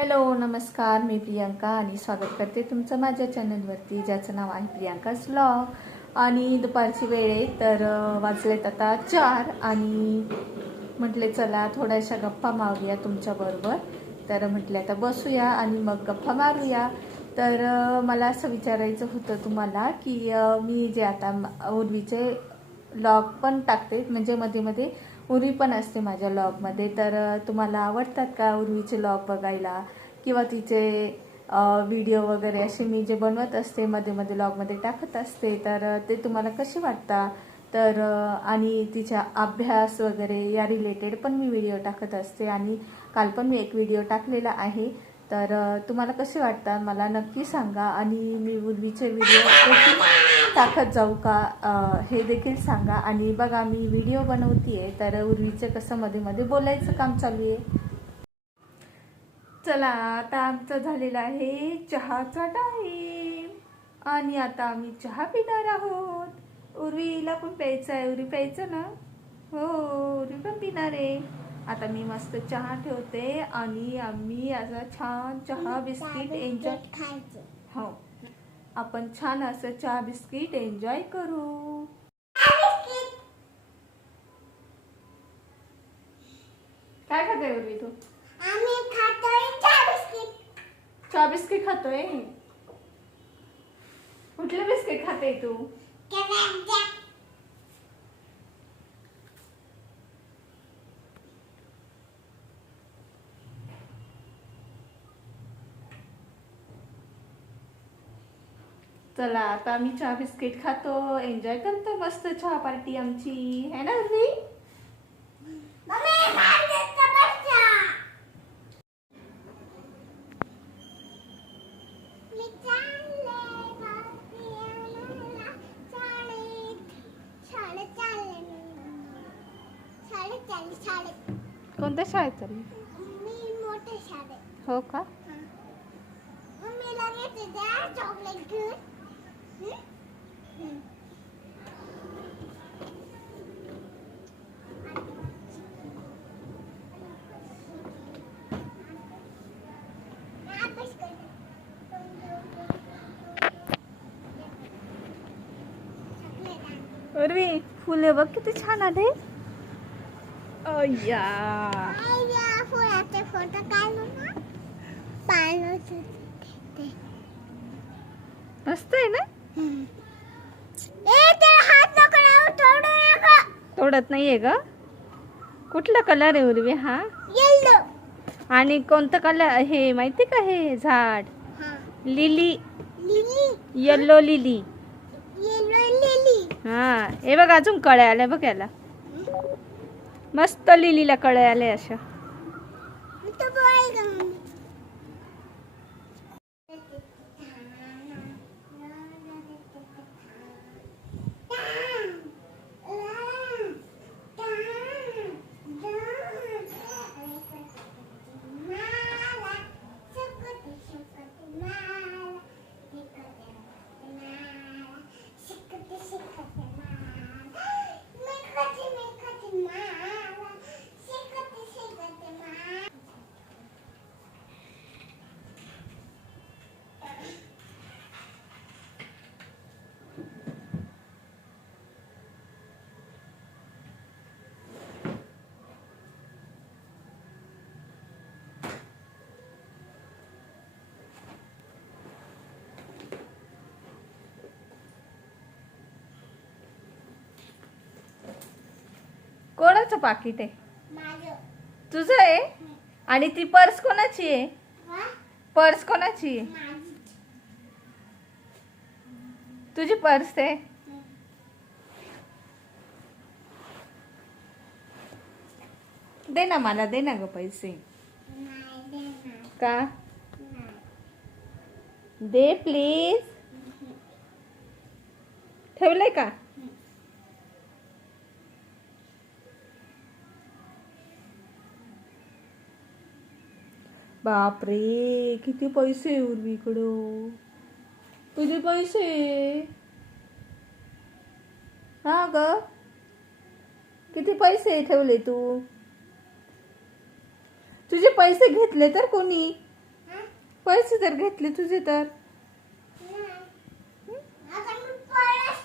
Hello नमस्कार मी प्रियांका आणि स्वागत करते तुमचं माझ्या चॅनलवरती ज्याचं नाव आहे प्रियांका स्लॉग आणि दुपारची वेळ आहे तर अं, वाजलेत आता चार आणि म्हटले चला थोड्याशा गप्पा मारूया तुमच्याबरोबर. तर म्हटले आता बसूया आणि मग गप्पा मारूया. तर मला असं विचारायचं होतं तुम्हाला की मी जे आता उर्वीचे लॉग पण टाकते म्हणजे मध्ये मध्ये उर्वी पण असते माझ्या लॉगमध्ये तर तुम्हाला आवडतात का उर्वीचे लॉग बघायला? किंवा तिचे व्हिडिओ वगैरे असे मी जे बनवत असते मध्ये मध्ये लॉगमध्ये टाकत असते तर ते तुम्हाला कसे वाटतात? तर आणि तिच्या अभ्यास वगैरे या रिलेटेड पण मी व्हिडिओ टाकत असते आणि काल पण मी एक व्हिडिओ टाकलेला आहे. तर तुम्हाला कसे वाटतात? मला नक्की सांगा आणि मी उर्वीचे व्हिडिओ टाकत जाऊ का? हे देखील सांगा. आणि बघा मी व्हिडिओ बनवतीये तर उर्वीचं कसं मध्ये मध्ये बोलायचं काम चालू आहे? चला आता आमचं झालेलं आहे चहाचा टाईम आणि आता आम्ही चहा पिणार आहोत. उर्वीला पण प्यायचं आहे. उर्वी प्यायचं ना? हो उर्वी पण पिणार आहे. आता मी मस्त चहा ठेवते आणि आम्ही असा छान चहा बिस्किट एन्जॉय खायचं. हो. आपण छान असं चहा बिस्किट एन्जॉय करू. काय खाते उर्वी तू? चहा बिस्किट. खातोय? कुठले बिस्किट खाते तू? चला आता आम्ही चहा बिस्किट खातो. एन्जॉय करतो मस्त चहा पार्टी आमची. है ना कोणत्या शाळेत चालली? हो का? चॉकलेट उर्वी फुले बघ किती छान आले. अय्या आई या. फुलाचे फोटो काढलो ना पाळलं ते मस्त आहे ना? तोडत नाहीये ग. कुठला कलर आहे उर्वी हा? आणि कोणतं कलर हे माहिती का हे झाड? हा. Lily. Lily? Yellow lily. Yellow lily. हा. हे बघ अजून कळ्या आल्या बघ याला. मस्त लिलीला कळ्या आल्या अशा तो बोल का मम्मी कोणाचं पाकिट आहे? तुझं आहे? आणि ती पर्स कोणाची आहे? पर्स कोणाची आहे? तुझी पर्स आहे? दे ना मला दे ना ग पैसे. का? दे प्लीज ठेवलंय का? बापरे किती पैसे उर्वीकडं तुझे पैसे? हा ग. किती पैसे ठेवले तू? तुझे पैसे घेतले तर कोणी? पैसे तर घेतले तुझे तर नाही. आता मी पर्स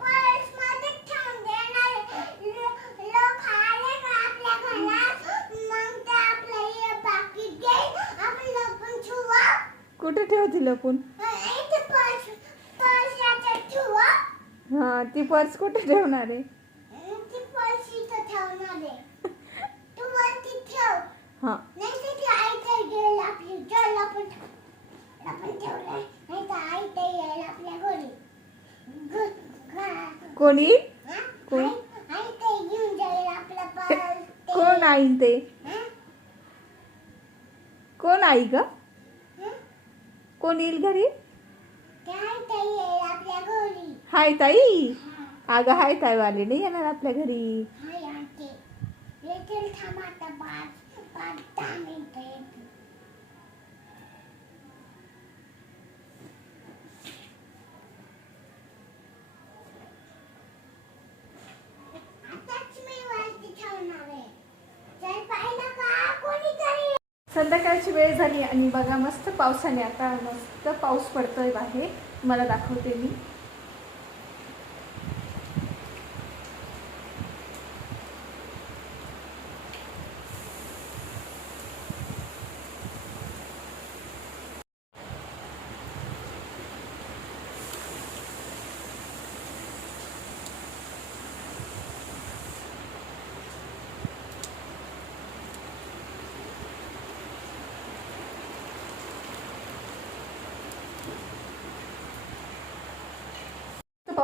पर्समध्ये ठेवून देणार आहे. लो- लोक आले का आपल्या घरात मग ते आपलं हे पाकीट घेईल आपण लपून ठेवू कुठे ठेवतील लपून? हा ती पर्स कुठे ठेवणार आहे? हा कोणी? कोण? कोण आई ते? कोण आई ग? कोण येईल घरी? हाय ताई. अगं हाय ताई वाले नाही येणार आपल्या घरी? थांब आता पाच पाच दहा मिनिटं आताच मी वरती ठेवणार आहे चल पाहिलं का कोणीतरी संध्याकाळची वेळ झाली आणि बघा मस्त पावसाने आता मस्त पाऊस पडतोय बाहेर. मला दाखवते मी.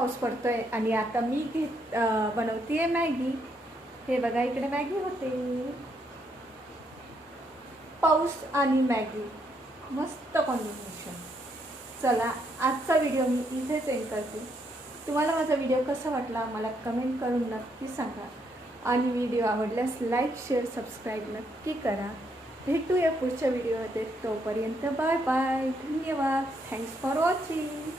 पाऊस पडतोय आणि आता मी घेत बनवतीये मॅगी. हे बघा इकडे मॅगी होते. पाऊस आणि मॅगी. मस्त कॉम्बिनेशन चला आजचा व्हिडिओ मी इथेच एंड करते. तुम्हाला माझा व्हिडिओ कसा वाटला मला कमेंट करून नक्की सांगा. आणि व्हिडिओ आवडल्यास लाईक शेअर सबस्क्राईब नक्की करा. भेटूया पुढच्या व्हिडिओमध्ये तोपर्यंत बाय बाय धन्यवाद. Thanks for watching